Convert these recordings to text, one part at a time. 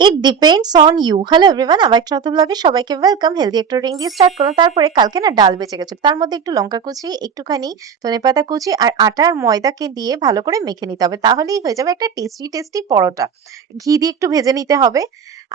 It depends on you. Hello everyone, আমার একটা নতুন ব্লগে সবাইকে ওয়েলকাম। হেলদি একটা রিং দিয়ে স্টার্ট করুন। তারপরে কালকে না ডাল বেঁচে গেছে, তার মধ্যে একটু লঙ্কা কুচি, একটুখানি ধনেপাতা কুচি আর আটা আর ময়দাকে দিয়ে ভালো করে মেখে নিতে হবে, তাহলেই হয়ে যাবে একটা টেস্টি টেস্টি পরোটা। ঘি দিয়ে একটু ভেজে নিতে হবে।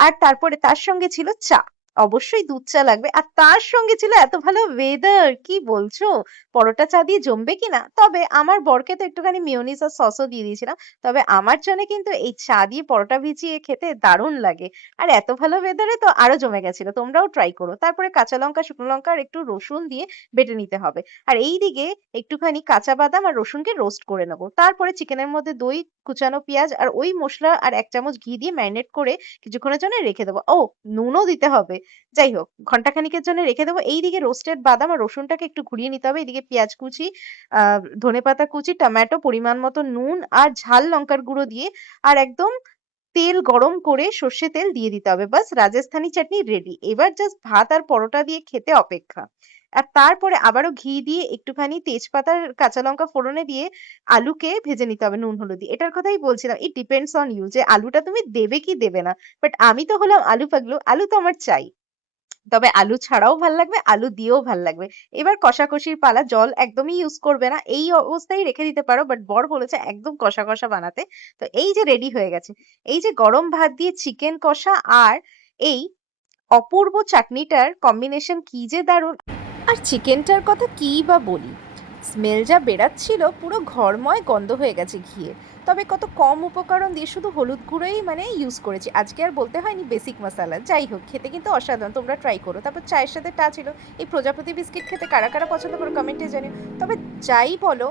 আর তারপরে তার সঙ্গে ছিল চা, অবশ্যই দুধ চা লাগবে। আর তার সঙ্গে ছিল এত ভালো ওয়েদার, কি বলছো? পরোটা চা দিয়ে জমবে কিনা? তবে আমার বরকে তো একটুখানি মেয়োনিজ আর সসও দিয়ে দিয়েছিলাম। তবে আমার জন্য কিন্তু এই চা দিয়ে পরোটা ভিজিয়ে খেতে দারুণ লাগে। আর এত ভালো ওয়েদারে তো আরো জমে গেছিল। তোমরাও ট্রাই করো। তারপরে কাঁচা লঙ্কা, শুকনো লঙ্কা আর একটু রসুন দিয়ে বেটে নিতে হবে। আর এইদিকে একটুখানি কাঁচা বাদাম আর রসুনকে রোস্ট করে নেবো। তারপরে চিকেনের মধ্যে দই, কুচানো পেঁয়াজ আর ওই মসলা আর ১ চামচ ঘি দিয়ে ম্যারিনেট করে কিছুক্ষণের জন্য রেখে দেবো। ও, নুনও দিতে হবে। যাই হোক, ঘন্টা খানিকের জন্য রেখে দেবো। এইদিকে রোস্টেড বাদাম আর রসুনটাকে একটু ঘুরিয়ে নিতে হবে। এদিকে পেঁয়াজ কুচি, ধনেপাতা কুচি, টমেটো, পরিমাণ মতো নুন আর ঝাল লঙ্কার গুঁড়ো দিয়ে আর একদম তেল গরম করে সর্ষে তেল দিয়ে দিতে হবে। বাস, রাজস্থানি চাটনি রেডি। এবার জাস্ট ভাত আর পরোটা দিয়ে খেতে অপেক্ষা। আর তারপরে আবারও ঘি দিয়ে একটুখানি তেজপাতা আর কাঁচা লঙ্কা ফোড়নে দিয়ে আলুকে ভেজে নিতে হবে নুন হলুদ দিয়ে। এটার কথাই বলছিলাম, ইট ডিপেন্ডস অন ইউ যে আলুটা তুমি দেবে কি দেবে না। বাট আমি তো হলাম আলু পাগলু, আলু তো আমার চাই। তবে আলু ছাড়াও ভাল লাগবে, আলু দিয়েও ভাল লাগবে। এবার কষাকষির পালা, জল একদমই ইউজ করবে না। এই অবস্থায় রেখে দিতে পারো, বাট বর বলেছে একদম কষা কষা বানাতে। তো এই যে রেডি হয়ে গেছে, এই যে গরম ভাত দিয়ে চিকেন কষা আর এই অপূর্ব চাটনিটার কম্বিনেশন কি যে দারুণ। আর চিকেনটার কথা কিই বা বলি, স্মেল যা বেরাচ্ছিল পুরো ঘরময় গন্ধ হয়ে গেছে ঘিয়ে। তবে কত কম উপকরণ দিয়ে শুধু হলুদ গুঁড়োই মানে ইউজ করেছি, আজকে আর বলতে হয়নি বেসিক মশলা। যাই হোক, খেতে কিন্তু অসাধারণ, তোমরা ট্রাই করো। তারপর চায়ের সাথে টা ছিল। এই প্রজাপতি বিস্কিট খেতে কারা কারা পছন্দ করো কমেন্টে জানিও। তবে যাই বলো,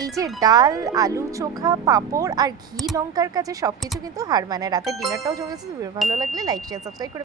এই যে ডাল, আলু চোখা, পাঁপড় আর ঘি লঙ্কার কাছে সবকিছু কিন্তু হার মানে। রাতের ডিনারটাও জমেছে। ভালো লাগলে লাইক শেয়ার সাবস্ক্রাইব করে